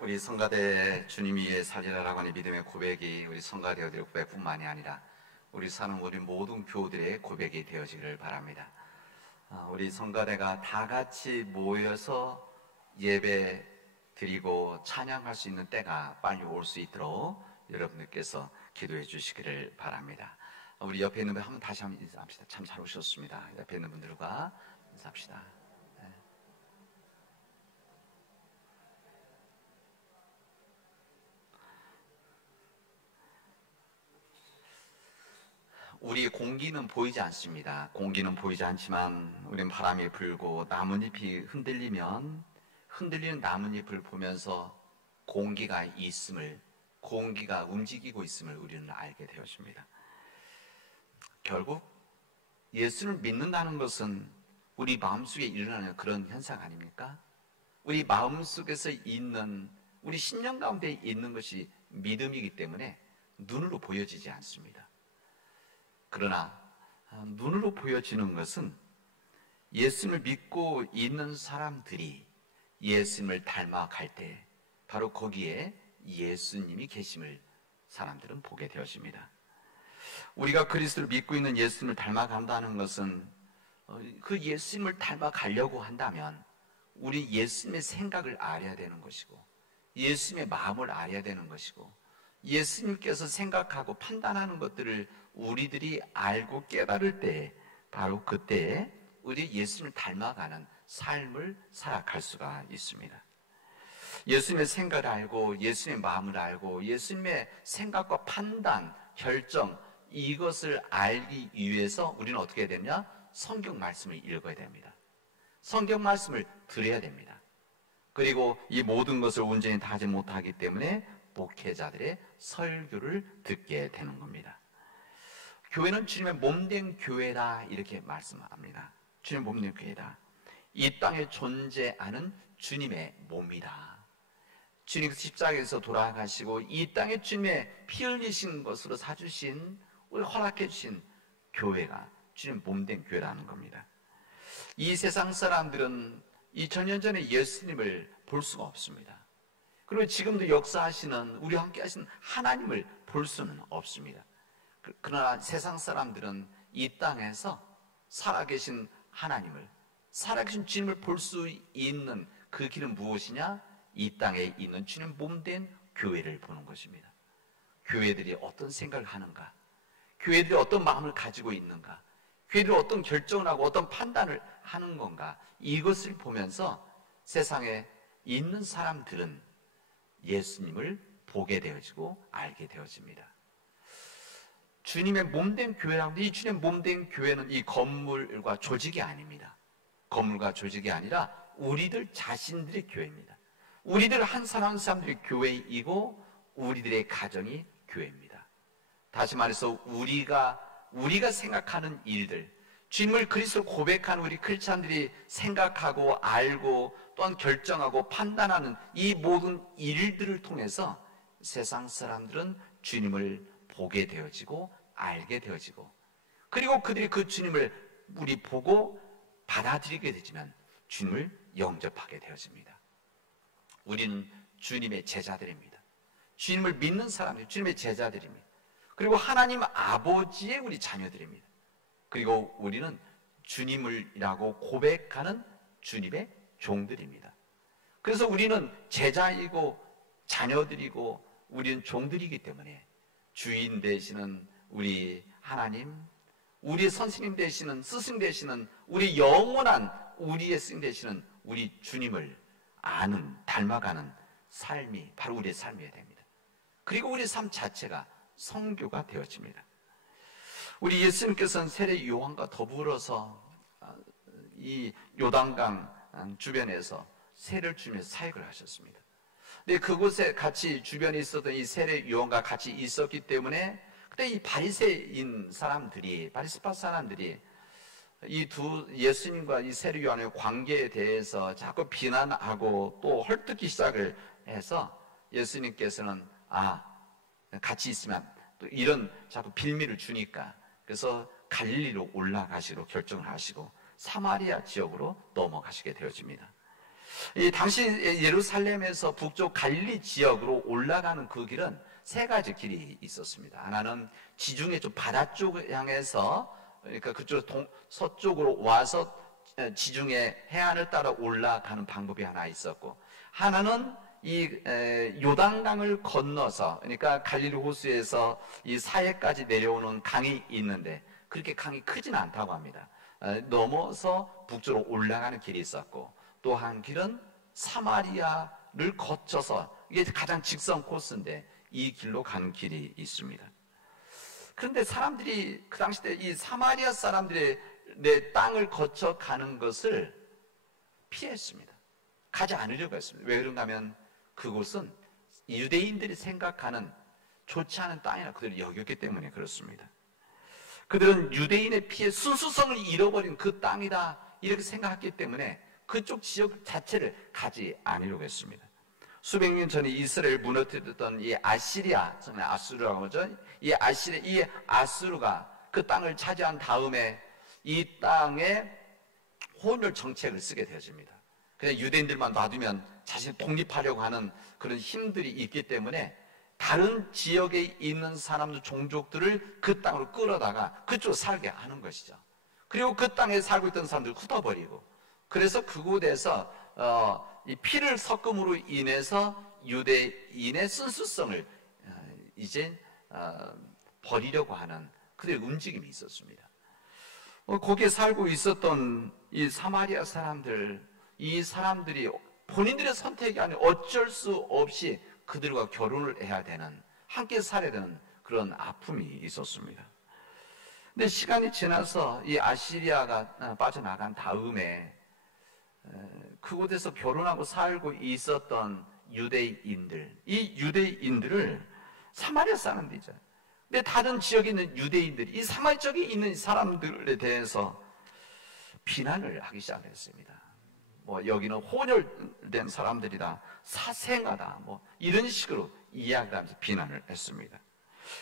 우리 성가대 주님이 살리라라고 하는 믿음의 고백이 우리 성가대어들의 고백뿐만이 아니라 우리 사는 우리 모든 교우들의 고백이 되어지기를 바랍니다. 우리 성가대가 다 같이 모여서 예배 드리고 찬양할 수 있는 때가 빨리 올 수 있도록 여러분들께서 기도해 주시기를 바랍니다. 우리 옆에 있는 분 한번 다시 한번 인사합시다. 참 잘 오셨습니다. 옆에 있는 분들과 인사합시다. 우리 공기는 보이지 않습니다. 공기는 보이지 않지만 우리는 바람이 불고 나뭇잎이 흔들리면 흔들리는 나뭇잎을 보면서 공기가 있음을, 공기가 움직이고 있음을 우리는 알게 되었습니다. 결국 예수를 믿는다는 것은 우리 마음속에 일어나는 그런 현상 아닙니까? 우리 마음속에서 있는, 우리 심령 가운데 있는 것이 믿음이기 때문에 눈으로 보여지지 않습니다. 그러나 눈으로 보여지는 것은 예수님을 믿고 있는 사람들이 예수님을 닮아갈 때 바로 거기에 예수님이 계심을 사람들은 보게 되었습니다. 우리가 그리스도를 믿고 있는 예수님을 닮아간다는 것은 그 예수님을 닮아가려고 한다면 우리 예수님의 생각을 알아야 되는 것이고 예수님의 마음을 알아야 되는 것이고 예수님께서 생각하고 판단하는 것들을 우리들이 알고 깨달을 때 바로 그때에 우리 예수님을 닮아가는 삶을 살아갈 수가 있습니다. 예수님의 생각을 알고 예수님의 마음을 알고 예수님의 생각과 판단, 결정 이것을 알기 위해서 우리는 어떻게 해야 되냐? 성경 말씀을 읽어야 됩니다. 성경 말씀을 들어야 됩니다. 그리고 이 모든 것을 온전히 다 하지 못하기 때문에 목회자들의 설교를 듣게 되는 겁니다. 교회는 주님의 몸된 교회다 이렇게 말씀합니다. 주님의 몸된 교회다. 이 땅에 존재하는 주님의 몸이다. 주님 십자가에서 돌아가시고 이 땅에 주님의 피 흘리신 것으로 사주신, 우리 허락해 주신 교회가 주님의 몸된 교회라는 겁니다. 이 세상 사람들은 2000년 전에 예수님을 볼 수가 없습니다. 그리고 지금도 역사하시는, 우리 함께 하시는 하나님을 볼 수는 없습니다. 그러나 세상 사람들은 이 땅에서 살아계신 하나님을, 살아계신 주님을 볼 수 있는 그 길은 무엇이냐? 이 땅에 있는 주님 몸된 교회를 보는 것입니다. 교회들이 어떤 생각을 하는가? 교회들이 어떤 마음을 가지고 있는가? 교회들이 어떤 결정을 하고 어떤 판단을 하는 건가? 이것을 보면서 세상에 있는 사람들은 예수님을 보게 되어지고 알게 되어집니다. 주님의 몸된 교회라고 하는데 이 주님의 몸된 교회는 이 건물과 조직이 아닙니다. 건물과 조직이 아니라 우리들 자신들의 교회입니다. 우리들 한 사람 한 사람들의 교회이고 우리들의 가정이 교회입니다. 다시 말해서 우리가 생각하는 일들, 주님을 그리스도로 고백하는 우리 크리스찬들이 생각하고 알고 또한 결정하고 판단하는 이 모든 일들을 통해서 세상 사람들은 주님을 보게 되어지고 알게 되어지고 그리고 그들이 그 주님을 우리 보고 받아들이게 되지만 주님을 영접하게 되어집니다. 우리는 주님의 제자들입니다. 주님을 믿는 사람들, 주님의 제자들입니다. 그리고 하나님 아버지의 우리 자녀들입니다. 그리고 우리는 주님을이라고 고백하는 주님의 종들입니다. 그래서 우리는 제자이고 자녀들이고 우리는 종들이기 때문에 주인 되시는 우리 하나님, 우리의 선생님 되시는, 스승 되시는, 우리 영원한 우리의 스승 되시는 우리 주님을 아는, 닮아가는 삶이 바로 우리의 삶이어야 됩니다. 그리고 우리의 삶 자체가 성교가 되어집니다. 우리 예수님께서는 세례 요한과 더불어서 이 요단강 주변에서 세례를 주면서 사역을 하셨습니다. 근데 그곳에 같이 주변에 있었던 이 세례 요한과 같이 있었기 때문에 그때 이 바리새인 사람들이, 바리새파 사람들이 이 두 예수님과 이 세례 요한의 관계에 대해서 자꾸 비난하고 또 헐뜯기 시작을 해서 예수님께서는 같이 있으면 또 이런 자꾸 빌미를 주니까 그래서 갈릴리로 올라가시기로 결정을 하시고 사마리아 지역으로 넘어가시게 되어집니다. 이 당시 예루살렘에서 북쪽 갈릴리 지역으로 올라가는 그 길은 세 가지 길이 있었습니다. 하나는 지중해 쪽 바다 쪽을 향해서, 그러니까 그쪽 서쪽으로 와서 지중해 해안을 따라 올라가는 방법이 하나 있었고, 하나는 이 요단강을 건너서, 그러니까 갈릴리 호수에서 이 사해까지 내려오는 강이 있는데 그렇게 강이 크지는 않다고 합니다. 넘어서 북쪽으로 올라가는 길이 있었고, 또 한 길은 사마리아를 거쳐서, 이게 가장 직선 코스인데 이 길로 가는 길이 있습니다. 그런데 사람들이 그 당시 때 이 사마리아 사람들의 내 땅을 거쳐 가는 것을 피했습니다. 가지 않으려고 했습니다. 왜 그런가 하면 그곳은 유대인들이 생각하는 좋지 않은 땅이라 그들이 여겼기 때문에 그렇습니다. 그들은 유대인의 피해 순수성을 잃어버린 그 땅이다 이렇게 생각했기 때문에 그쪽 지역 자체를 가지 않으려고 했습니다. 수백 년 전에 이스라엘 무너뜨렸던 이 아시리아, 아수르라고 하죠. 이 아수르가 그 땅을 차지한 다음에 이 땅에 혼혈 정책을 쓰게 되어집니다. 그냥 유대인들만 놔두면 자신이 독립하려고 하는 그런 힘들이 있기 때문에 다른 지역에 있는 사람들, 종족들을 그 땅으로 끌어다가 그쪽으로 살게 하는 것이죠. 그리고 그 땅에 살고 있던 사람들을 흩어버리고, 그래서 그곳에서 이 피를 섞음으로 인해서 유대인의 순수성을 이제 버리려고 하는 그들의 움직임이 있었습니다. 거기에 살고 있었던 이 사마리아 사람들, 이 사람들이 본인들의 선택이 아니라 어쩔 수 없이 그들과 결혼을 해야 되는, 함께 살아야 되는 그런 아픔이 있었습니다. 근데 시간이 지나서 이 아시리아가 빠져나간 다음에 그곳에서 결혼하고 살고 있었던 유대인들, 이 유대인들을 사마리아 사람들이죠. 근데 다른 지역에 있는 유대인들이 이 사마리아 쪽에 있는 사람들에 대해서 비난을 하기 시작했습니다. 뭐 여기는 혼혈된 사람들이다, 사생아다, 뭐 이런 식으로 이야기하면서 비난을 했습니다.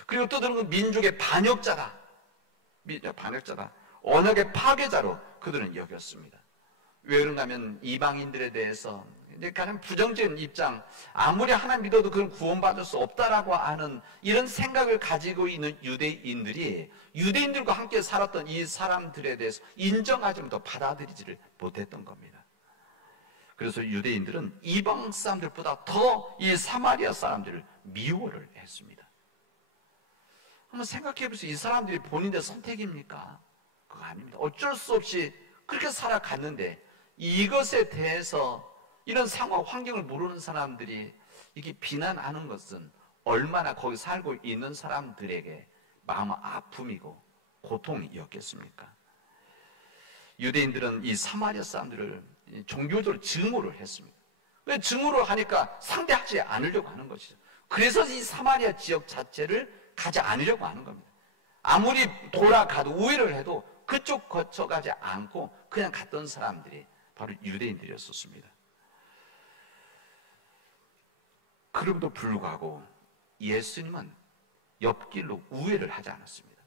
그리고 또 다른 민족의 반역자다, 언약의 파괴자로 그들은 여겼습니다. 왜 그런가 하면 이방인들에 대해서 이제 가장 부정적인 입장, 아무리 하나님 믿어도 그건 구원받을 수 없다라고 하는 이런 생각을 가지고 있는 유대인들이 유대인들과 함께 살았던 이 사람들에 대해서 인정하지 못하고 받아들이지를 못했던 겁니다. 그래서 유대인들은 이방 사람들보다 더 이 사마리아 사람들을 미워를 했습니다. 한번 생각해 보세요. 이 사람들이 본인의 선택입니까? 그거 아닙니다. 어쩔 수 없이 그렇게 살아갔는데 이것에 대해서 이런 상황, 환경을 모르는 사람들이 이게 비난하는 것은 얼마나 거기 살고 있는 사람들에게 마음 아픔이고 고통이었겠습니까? 유대인들은 이 사마리아 사람들을 종교적으로 증오를 했습니다. 왜 증오를 하니까 상대하지 않으려고 하는 것이죠. 그래서 이 사마리아 지역 자체를 가지 않으려고 하는 겁니다. 아무리 돌아가도 우회를 해도 그쪽 거쳐가지 않고 그냥 갔던 사람들이 바로 유대인들이었었습니다. 그럼에도 불구하고 예수님은 옆길로 우회를 하지 않았습니다.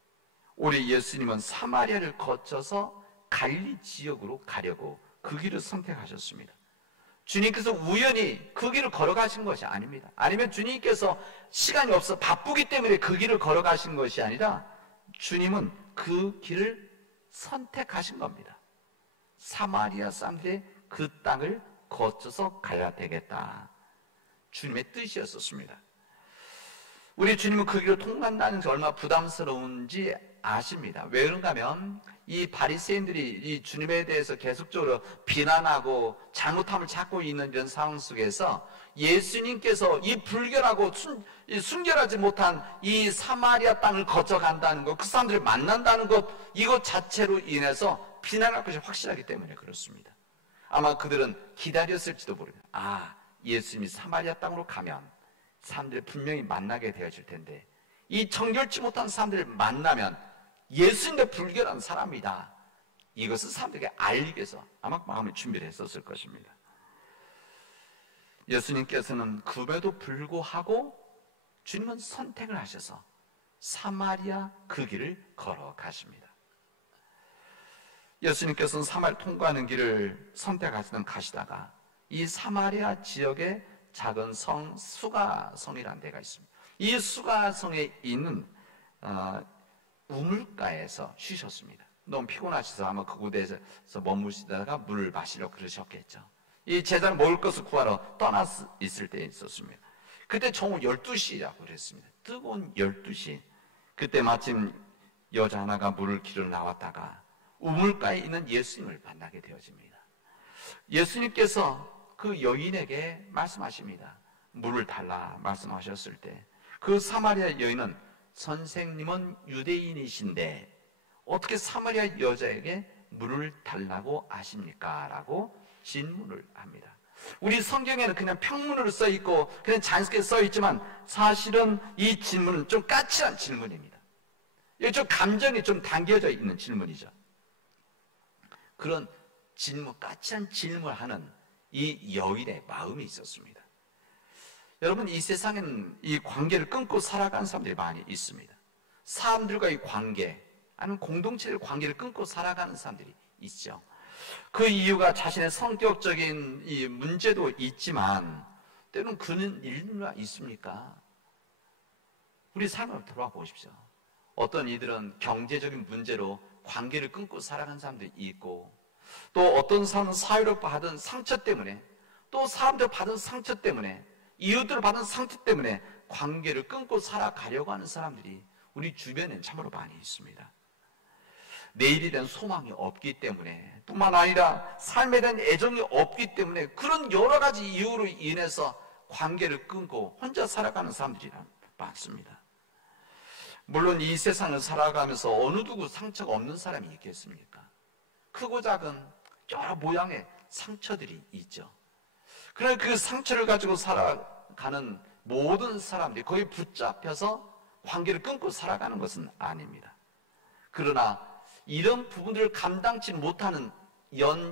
오히려 예수님은 사마리아를 거쳐서 갈릴리 지역으로 가려고 그 길을 선택하셨습니다. 주님께서 우연히 그 길을 걸어가신 것이 아닙니다. 아니면 주님께서 시간이 없어 바쁘기 때문에 그 길을 걸어가신 것이 아니라 주님은 그 길을 선택하신 겁니다. 사마리아 사람들의 그 땅을 거쳐서 가야 되겠다, 주님의 뜻이었었습니다. 우리 주님은 그 길을 통과한다는 게 얼마나 부담스러운지 아십니다. 왜 그런가 하면 이 바리새인들이 이 주님에 대해서 계속적으로 비난하고 잘못함을 찾고 있는 이런 상황 속에서 예수님께서 이 불결하고 순결하지 못한 이 사마리아 땅을 거쳐간다는 것, 그 사람들을 만난다는 것, 이것 자체로 인해서 비난할 것이 확실하기 때문에 그렇습니다. 아마 그들은 기다렸을지도 모릅니다. 예수님이 사마리아 땅으로 가면 사람들이 분명히 만나게 되어질 텐데 이 정결치 못한 사람들을 만나면 예수님도 불결한 사람이다, 이것을 사람들에게 알리기 위해서 아마 마음의 준비를 했었을 것입니다. 예수님께서는 그에도 불구하고 주님은 선택을 하셔서 사마리아 그 길을 걸어가십니다. 예수님께서는 사마리아 통과하는 길을 선택하시던 가시다가 이 사마리아 지역에 작은 성 수가성이라는 데가 있습니다. 이 수가성에 있는 우물가에서 쉬셨습니다. 너무 피곤하셔서 아마 그곳에서 머무시다가 물을 마시려 그러셨겠죠. 이 제자는 먹을 것을 구하러 떠나 있을 때 있었습니다. 그때 정오 12시라고 그랬습니다. 뜨거운 12시. 그때 마침 여자 하나가 물을 기르러 나왔다가 우물가에 있는 예수님을 만나게 되어집니다. 예수님께서 그 여인에게 말씀하십니다. 물을 달라 말씀하셨을 때 그 사마리아 여인은 선생님은 유대인이신데 어떻게 사마리아 여자에게 물을 달라고 하십니까? 라고 질문을 합니다. 우리 성경에는 그냥 평문으로 써 있고 그냥 자연스럽게 써 있지만 사실은 이 질문은 좀 까칠한 질문입니다. 좀 감정이 좀 담겨져 있는 질문이죠. 그런 까칠한 질문을 하는 이 여인의 마음이 있었습니다. 여러분, 이 세상에는 이 관계를 끊고 살아가는 사람들이 많이 있습니다. 사람들과의 관계, 아니면 공동체의 관계를 끊고 살아가는 사람들이 있죠. 그 이유가 자신의 성격적인 이 문제도 있지만 때로는 그런 일도 있습니까? 우리 삶을 돌아와 보십시오. 어떤 이들은 경제적인 문제로 관계를 끊고 살아가는 사람들이 있고, 또 어떤 사람은 사회로 받은 상처 때문에, 또 사람들 받은 상처 때문에, 이웃들 받은 상처 때문에 관계를 끊고 살아가려고 하는 사람들이 우리 주변엔 참으로 많이 있습니다. 내일에 대한 소망이 없기 때문에, 뿐만 아니라 삶에 대한 애정이 없기 때문에 그런 여러 가지 이유로 인해서 관계를 끊고 혼자 살아가는 사람들이 많습니다. 물론 이 세상을 살아가면서 어느 누구 상처가 없는 사람이 있겠습니까? 크고 작은 여러 모양의 상처들이 있죠. 그러나 그 상처를 가지고 살아가는 모든 사람들이 거의 붙잡혀서 관계를 끊고 살아가는 것은 아닙니다. 그러나 이런 부분들을 감당치 못하는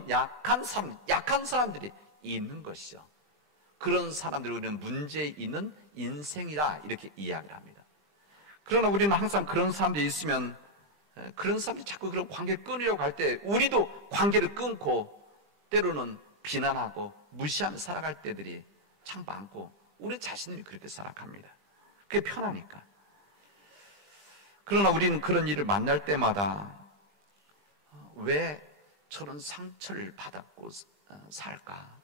약한 사람들이 있는 것이죠. 그런 사람들을 우리는 문제 있는 인생이다 이렇게 이야기를 합니다. 그러나 우리는 항상 그런 사람들이 있으면 그런 사람들이 자꾸 그런 관계를 끊으려고 할 때 우리도 관계를 끊고 때로는 비난하고 무시하며 살아갈 때들이 참 많고 우리 자신이 그렇게 살아갑니다. 그게 편하니까. 그러나 우리는 그런 일을 만날 때마다 왜 저런 상처를 받았고 살까?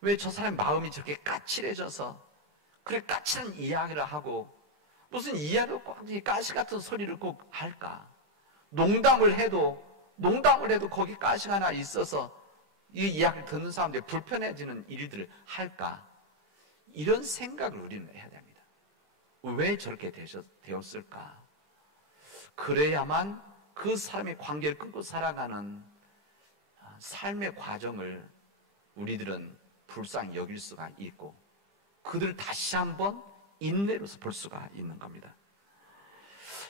왜 저 사람의 마음이 저렇게 까칠해져서 그래 까칠한 이야기를 하고 무슨 이야기를 꼭 가시 같은 소리를 꼭 할까? 농담을 해도 거기 가시가 하나 있어서 이 이야기를 듣는 사람들이 불편해지는 일들을 할까? 이런 생각을 우리는 해야 됩니다. 왜 저렇게 되었을까? 그래야만 그 사람의 관계를 끊고 살아가는 삶의 과정을 우리들은 불쌍히 여길 수가 있고 그들을 다시 한번 인내로서 볼 수가 있는 겁니다.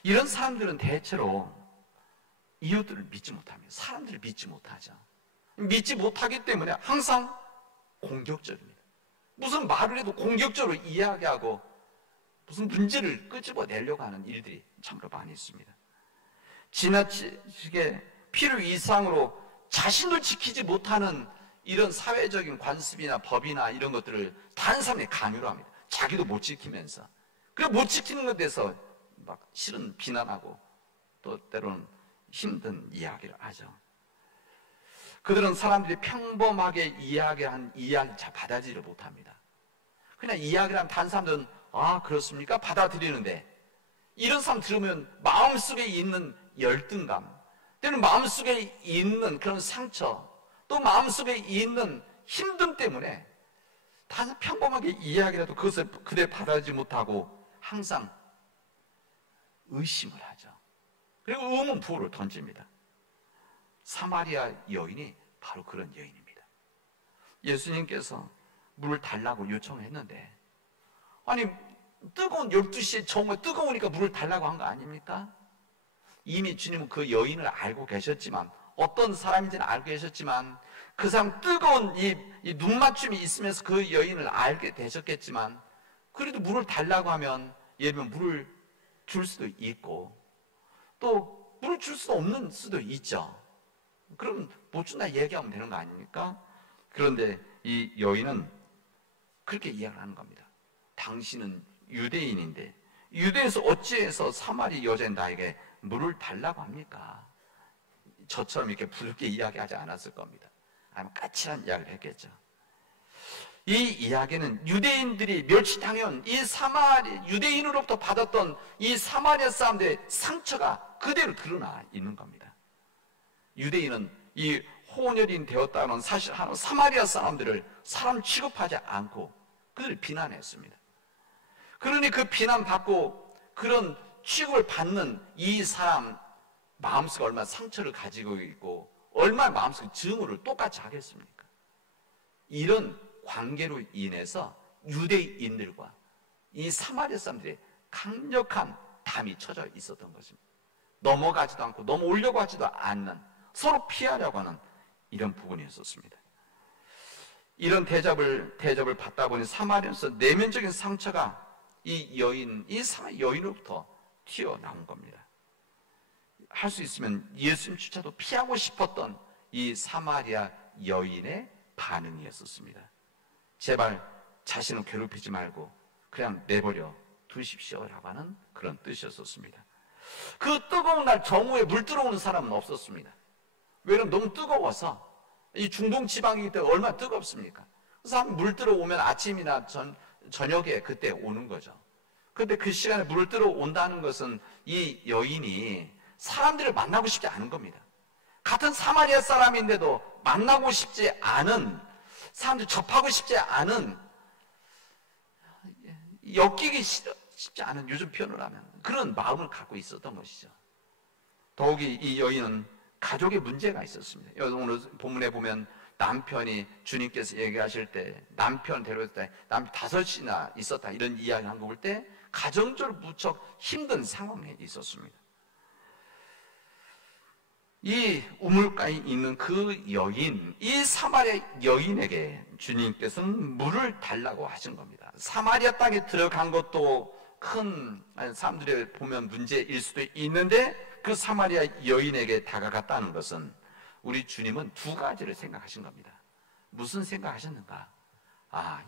이런 사람들은 대체로 이웃들을 믿지 못합니다. 사람들을 믿지 못하죠. 믿지 못하기 때문에 항상 공격적입니다. 무슨 말을 해도 공격적으로 이야기하고 무슨 문제를 끄집어내려고 하는 일들이 참으로 많이 있습니다. 지나치게 필요 이상으로 자신을 지키지 못하는 이런 사회적인 관습이나 법이나 이런 것들을 다른 사람에게 강요를 합니다. 자기도 못 지키면서. 그래 못 지키는 것에 대해서 막 싫은 비난하고 또 때로는 힘든 이야기를 하죠. 그들은 사람들이 평범하게 이야기한 이야기 잘 받아들이지 못합니다. 그냥 이야기를 하면 다른 사람들은 아 그렇습니까? 받아들이는데 이런 사람 들으면 마음속에 있는 열등감, 때로는 마음속에 있는 그런 상처, 또 마음속에 있는 힘듦 때문에 단 평범하게 이야기라도 그것을 그대로 받아들이지 못하고 항상 의심을 하죠. 그리고 의문부호를 던집니다. 사마리아 여인이 바로 그런 여인입니다. 예수님께서 물을 달라고 요청했는데 아니 뜨거운 12시에 정말 뜨거우니까 물을 달라고 한 거 아닙니까? 이미 주님은 그 여인을 알고 계셨지만 어떤 사람인지는 알고 계셨지만 그 사람 뜨거운 이 눈맞춤이 있으면서 그 여인을 알게 되셨겠지만 그래도 물을 달라고 하면 예를 들면 물을 줄 수도 있고 또 물을 줄 수 없는 수도 있죠. 그럼 못 준다 얘기하면 되는 거 아닙니까? 그런데 이 여인은 그렇게 이야기를 하는 겁니다. 당신은 유대인인데 유대에서 어찌해서 사마리 여자인 나에게 물을 달라고 합니까? 저처럼 이렇게 부드럽게 이야기하지 않았을 겁니다. 아마 까칠한 이야기를 했겠죠. 이 이야기는 유대인들이 멸치당연 이 유대인으로부터 받았던 이 사마리아 사람들의 상처가 그대로 드러나 있는 겁니다. 유대인은 이 혼혈인 되었다는 사실 하는 사마리아 사람들을 사람 취급하지 않고 그들을 비난했습니다. 그러니 그 비난받고 그런 취급을 받는 이 사람 마음속에 얼마나 상처를 가지고 있고 얼마나 마음속에 증오를 똑같이 하겠습니까? 이런 관계로 인해서 유대인들과 이 사마리아 사람들의 강력한 담이 쳐져 있었던 것입니다. 넘어가지도 않고 넘어오려고 하지도 않는, 서로 피하려고 하는 이런 부분이었습니다. 이런 대접을 받다 보니 사마리아에서 내면적인 상처가 이 여인으로부터 튀어나온 겁니다. 할 수 있으면 예수님조차도 피하고 싶었던 이 사마리아 여인의 반응이었습니다. 제발 자신을 괴롭히지 말고 그냥 내버려 두십시오라고 하는 그런 뜻이었습니다. 그 뜨거운 날 정오에 물 들어오는 사람은 없었습니다. 왜냐하면 너무 뜨거워서, 이 중동 지방이기 때문에 얼마나 뜨겁습니까? 그 사람 물 들어오면 아침이나 저녁에 그때 오는 거죠. 그런데 그 시간에 물을 들어온다는 것은 이 여인이 사람들을 만나고 싶지 않은 겁니다. 같은 사마리아 사람인데도 만나고 싶지 않은, 사람들 접하고 싶지 않은, 엮이기 쉽지 않은, 요즘 표현을 하면 그런 마음을 갖고 있었던 것이죠. 더욱이 이 여인은 가족의 문제가 있었습니다. 오늘 본문에 보면 남편이 주님께서 얘기하실 때 남편 데려올 때 남편 5이나 있었다 이런 이야기를 한 거 볼 때 가정적으로 무척 힘든 상황에 있었습니다. 이 우물가에 있는 그 여인, 이 사마리아 여인에게 주님께서는 물을 달라고 하신 겁니다. 사마리아 땅에 들어간 것도 큰 사람들이 보면 문제일 수도 있는데 그 사마리아 여인에게 다가갔다는 것은 우리 주님은 두 가지를 생각하신 겁니다. 무슨 생각하셨는가?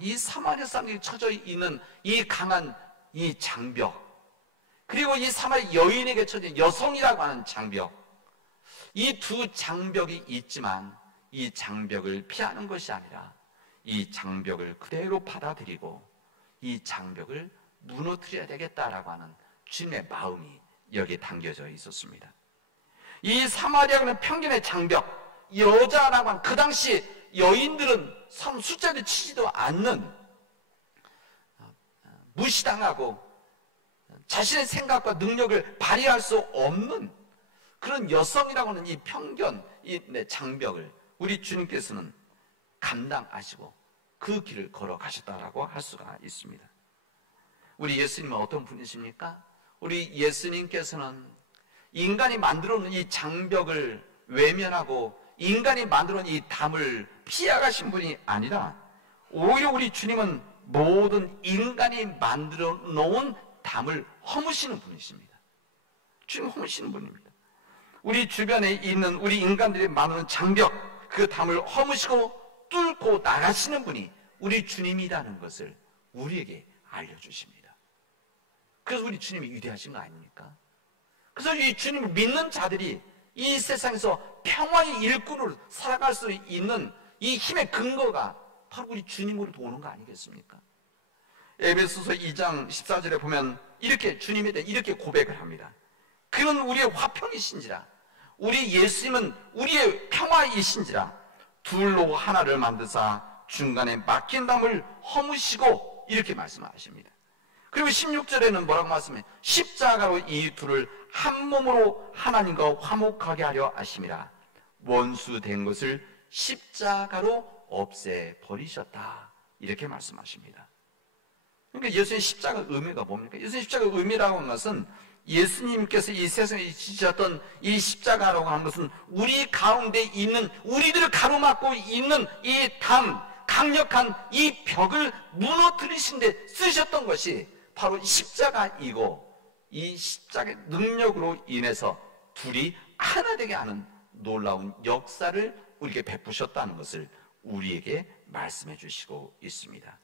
이 사마리아 사람들이 처져 있는 이 강한 이 장벽, 그리고 이 사마리아 여인에게 처진 여성이라고 하는 장벽, 이 두 장벽이 있지만 이 장벽을 피하는 것이 아니라 이 장벽을 그대로 받아들이고 이 장벽을 무너뜨려야 되겠다라고 하는 주님의 마음이 여기에 담겨져 있었습니다. 이 사마리아는 평균의 장벽, 여자라고 하는, 그 당시 여인들은 숫자를 치지도 않는, 무시당하고 자신의 생각과 능력을 발휘할 수 없는 그런 여성이라고 하는 이 편견, 이 장벽을 우리 주님께서는 감당하시고 그 길을 걸어가셨다라고 할 수가 있습니다. 우리 예수님은 어떤 분이십니까? 우리 예수님께서는 인간이 만들어놓은 이 장벽을 외면하고 인간이 만들어놓은 이 담을 피해가신 분이 아니라 오히려 우리 주님은 모든 인간이 만들어 놓은 담을 허무시는 분이십니다. 주님 허무시는 분입니다. 우리 주변에 있는 우리 인간들이 만드는 장벽, 그 담을 허무시고 뚫고 나가시는 분이 우리 주님이라는 것을 우리에게 알려주십니다. 그래서 우리 주님이 위대하신 거 아닙니까? 그래서 이 주님을 믿는 자들이 이 세상에서 평화의 일꾼으로 살아갈 수 있는 이 힘의 근거가 바로 우리 주님으로부터 오는 거 아니겠습니까? 에베소서 2장 14절에 보면 이렇게 주님에 대해 이렇게 고백을 합니다. 그는 우리의 화평이신지라, 우리 예수님은 우리의 평화이신지라, 둘로 하나를 만드사 중간에 막힌 담을 허무시고, 이렇게 말씀하십니다. 그리고 16절에는 뭐라고 말씀해요? 십자가로 이 둘을 한 몸으로 하나님과 화목하게 하려 하심이라, 원수된 것을 십자가로 없애버리셨다, 이렇게 말씀하십니다. 그러니까 예수님 십자가 의미가 뭡니까? 예수님 십자가 의미라고 하는 것은 예수님께서 이 세상에 지셨던 이 십자가라고 하는 것은 우리 가운데 있는, 우리들을 가로막고 있는 이 담, 강력한 이 벽을 무너뜨리신 데 쓰셨던 것이 바로 십자가이고, 이 십자가의 능력으로 인해서 둘이 하나 되게 하는 놀라운 역사를 우리에게 베푸셨다는 것을 우리에게 말씀해 주시고 있습니다.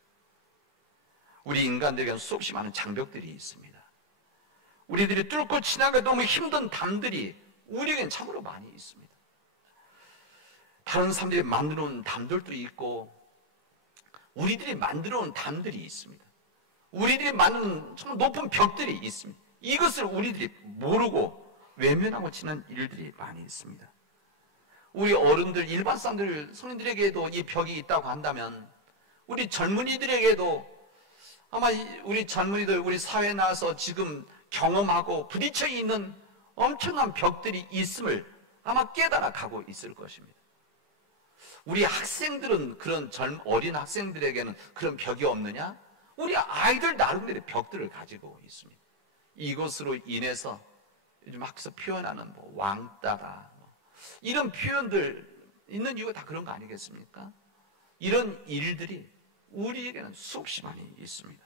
우리 인간들에게는 수없이 많은 장벽들이 있습니다. 우리들이 뚫고 지나가기 너무 힘든 담들이 우리에게는 참으로 많이 있습니다. 다른 사람들이 만들어 놓은 담들도 있고 우리들이 만들어 놓은 담들이 있습니다. 우리들이 만드는 정말 높은 벽들이 있습니다. 이것을 우리들이 모르고 외면하고 지는 일들이 많이 있습니다. 우리 어른들, 일반 사람들, 성인들에게도 이 벽이 있다고 한다면 우리 젊은이들에게도 아마 우리 젊은이들, 우리 사회에 나와서 지금 경험하고 부딪혀 있는 엄청난 벽들이 있음을 아마 깨달아 가고 있을 것입니다. 우리 학생들은 그런 어린 학생들에게는 그런 벽이 없느냐? 우리 아이들 나름대로의 벽들을 가지고 있습니다. 이것으로 인해서 요즘 학교에서 표현하는 왕따다 이런 표현들 있는 이유가 다 그런 거 아니겠습니까? 이런 일들이 우리에게는 수없이 많이 있습니다.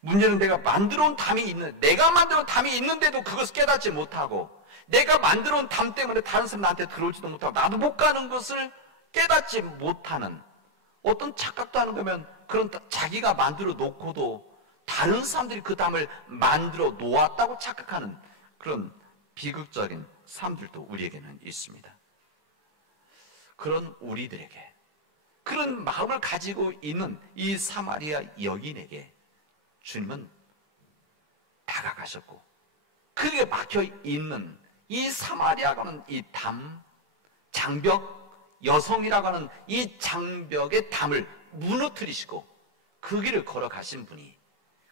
문제는 내가 만들어온 담이 내가 만들어온 담이 있는데도 그것을 깨닫지 못하고 내가 만들어온 담 때문에 다른 사람 나한테 들어오지도 못하고 나도 못 가는 것을 깨닫지 못하는 어떤 착각도 하는 거면 그런 자기가 만들어 놓고도 다른 사람들이 그 담을 만들어 놓았다고 착각하는 그런 비극적인 삶들도 우리에게는 있습니다. 그런 우리들에게 그런 마음을 가지고 있는 이 사마리아 여인에게 주님은 다가가셨고 그게 막혀있는 이 사마리아라고 하는 이 담, 장벽, 여성이라고 하는 이 장벽의 담을 무너뜨리시고 그 길을 걸어가신 분이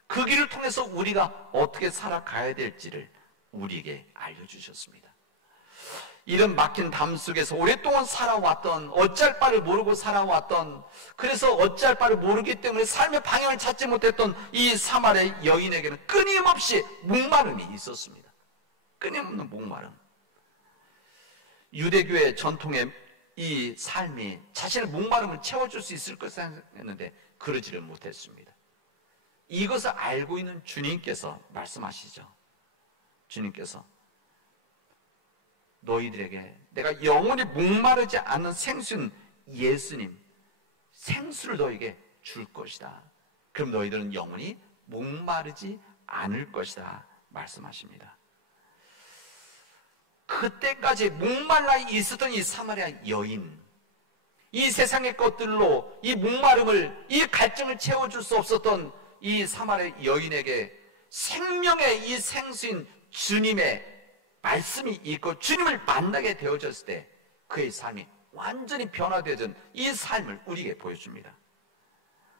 그 길을 통해서 우리가 어떻게 살아가야 될지를 우리에게 알려주셨습니다. 이런 막힌 담 속에서 오랫동안 살아왔던 어찌할 바를 모르고 살아왔던 그래서 어찌할 바를 모르기 때문에 삶의 방향을 찾지 못했던 이 사마리아 여인에게는 끊임없이 목마름이 있었습니다. 끊임없는 목마름. 유대교의 전통의 이 삶이 자신의 목마름을 채워줄 수 있을 것을 생각했는데 그러지를 못했습니다. 이것을 알고 있는 주님께서 말씀하시죠. 주님께서 너희들에게 내가 영원히 목마르지 않는 생수인 예수님 생수를 너에게 줄 것이다. 그럼 너희들은 영원히 목마르지 않을 것이다 말씀하십니다. 그때까지 목말라 있었던 이 사마리아 여인, 이 세상의 것들로 이 목마름을, 이 갈증을 채워줄 수 없었던 이 사마리아 여인에게 생명의 이 생수인 주님의 말씀이 있고 주님을 만나게 되어졌을 때 그의 삶이 완전히 변화되어진 이 삶을 우리에게 보여줍니다.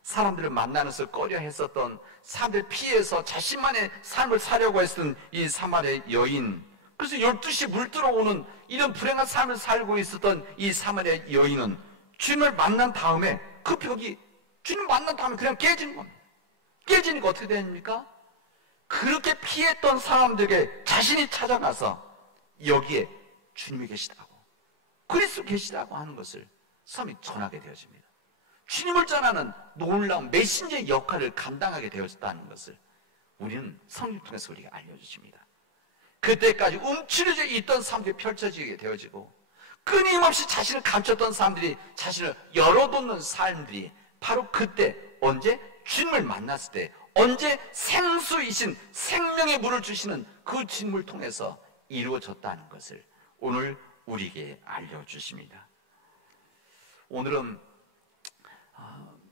사람들을 만나면서 꺼려 했었던, 사람들 피해서 자신만의 삶을 사려고 했던 이 사마리아 여인, 그래서 12시 물 들어오는 이런 불행한 삶을 살고 있었던 이 사마리아 여인은 주님을 만난 다음에 그 벽이 주님 만난 다음에 그냥 깨지는 겁니다. 깨지니까 어떻게 됩니까? 그렇게 피했던 사람들에게 자신이 찾아가서 여기에 주님이 계시다고, 그리스도 계시다고 하는 것을 사람이 전하게 되어집니다. 주님을 전하는 놀라운 메신저의 역할을 감당하게 되어졌다는 것을 우리는 성경을 통해서 우리에게 알려주십니다. 그때까지 움츠려져 있던 사람들이 펼쳐지게 되어지고 끊임없이 자신을 감췄던 사람들이 자신을 열어놓는 삶들이 바로 그때 언제 주님을 만났을 때 언제 생수이신 생명의 물을 주시는 그 주님을 통해서 이루어졌다는 것을 오늘 우리에게 알려주십니다. 오늘은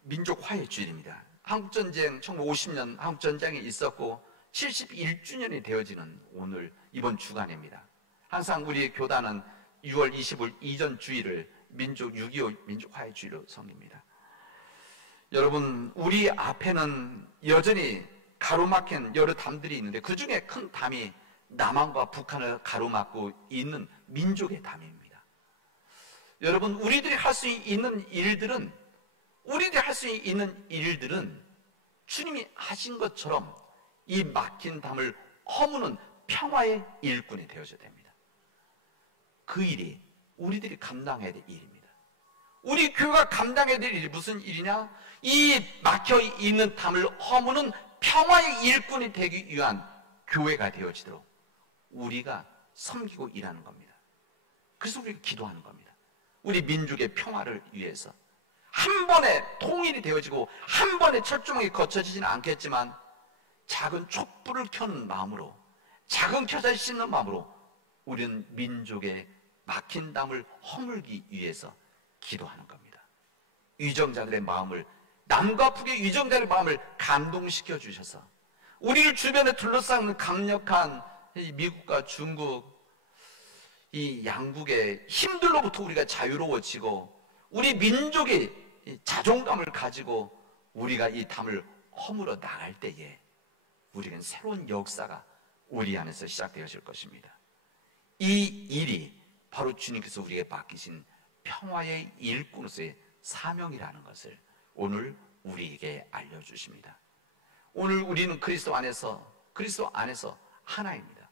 민족 화해 주일입니다. 한국전쟁 1950년 한국전쟁이 있었고 71주년이 되어지는 오늘 이번 주간입니다. 항상 우리 교단은 6월 25일 이전 주일을 민족 6.25 민족 화해 주일로 섬깁니다. 여러분, 우리 앞에는 여전히 가로막힌 여러 담들이 있는데 그 중에 큰 담이 남한과 북한을 가로막고 있는 민족의 담입니다. 여러분, 우리들이 할 수 있는 일들은 주님이 하신 것처럼 이 막힌 담을 허무는 평화의 일꾼이 되어져야 됩니다. 그 일이 우리들이 감당해야 될 일입니다. 우리 교회가 감당해야 될 일이 무슨 일이냐? 이 막혀있는 담을 허무는 평화의 일꾼이 되기 위한 교회가 되어지도록 우리가 섬기고 일하는 겁니다. 그래서 우리가 기도하는 겁니다. 우리 민족의 평화를 위해서 한 번에 통일이 되어지고 한 번에 철조망이 거쳐지지는 않겠지만 작은 촛불을 켜는 마음으로, 작은 겨자를 씻는 마음으로 우리는 민족의 막힌 담을 허물기 위해서 기도하는 겁니다. 위정자들의 마음을, 남과 북의 위정자들의 마음을 감동시켜 주셔서 우리를 주변에 둘러싸는 강력한 미국과 중국, 이 양국의 힘들로부터 우리가 자유로워지고 우리 민족의 자존감을 가지고 우리가 이 담을 허물어 나갈 때에 우리는 새로운 역사가 우리 안에서 시작되어질 것입니다. 이 일이 바로 주님께서 우리에게 맡기신 평화의 일꾼으로서의 사명이라는 것을 오늘 우리에게 알려주십니다. 오늘 우리는 그리스도 안에서 하나입니다.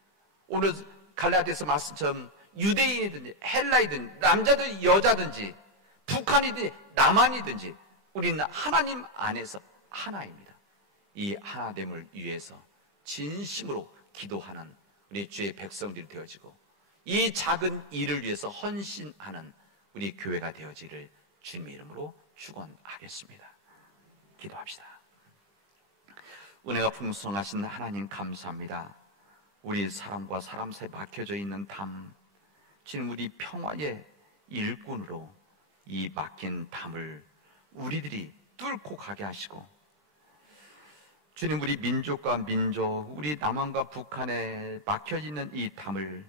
오늘 갈라디아서 말씀처럼 유대인이든지 헬라이든 남자든 여자든지 북한이든지 남한이든지 우리는 하나님 안에서 하나입니다. 이 하나됨을 위해서 진심으로 기도하는 우리 주의 백성들이 되어지고 이 작은 일을 위해서 헌신하는 우리 교회가 되어지기를 주님의 이름으로 축원하겠습니다. 기도합시다. 은혜가 풍성하신 하나님 감사합니다. 우리 사람과 사람 사이에 막혀져 있는 담, 지금 우리 평화의 일꾼으로 이 막힌 담을 우리들이 뚫고 가게 하시고, 주님, 우리 민족과 민족, 우리 남한과 북한에 막혀있는 이 담을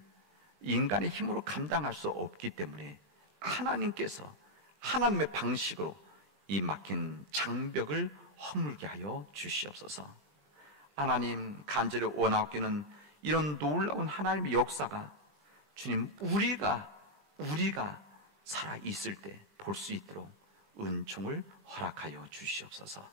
인간의 힘으로 감당할 수 없기 때문에 하나님께서 하나님의 방식으로 이 막힌 장벽을 허물게 하여 주시옵소서. 하나님, 간절히 원하옵기는 이런 놀라운 하나님의 역사가 주님, 우리가 살아있을 때 볼 수 있도록 은총을 허락하여 주시옵소서.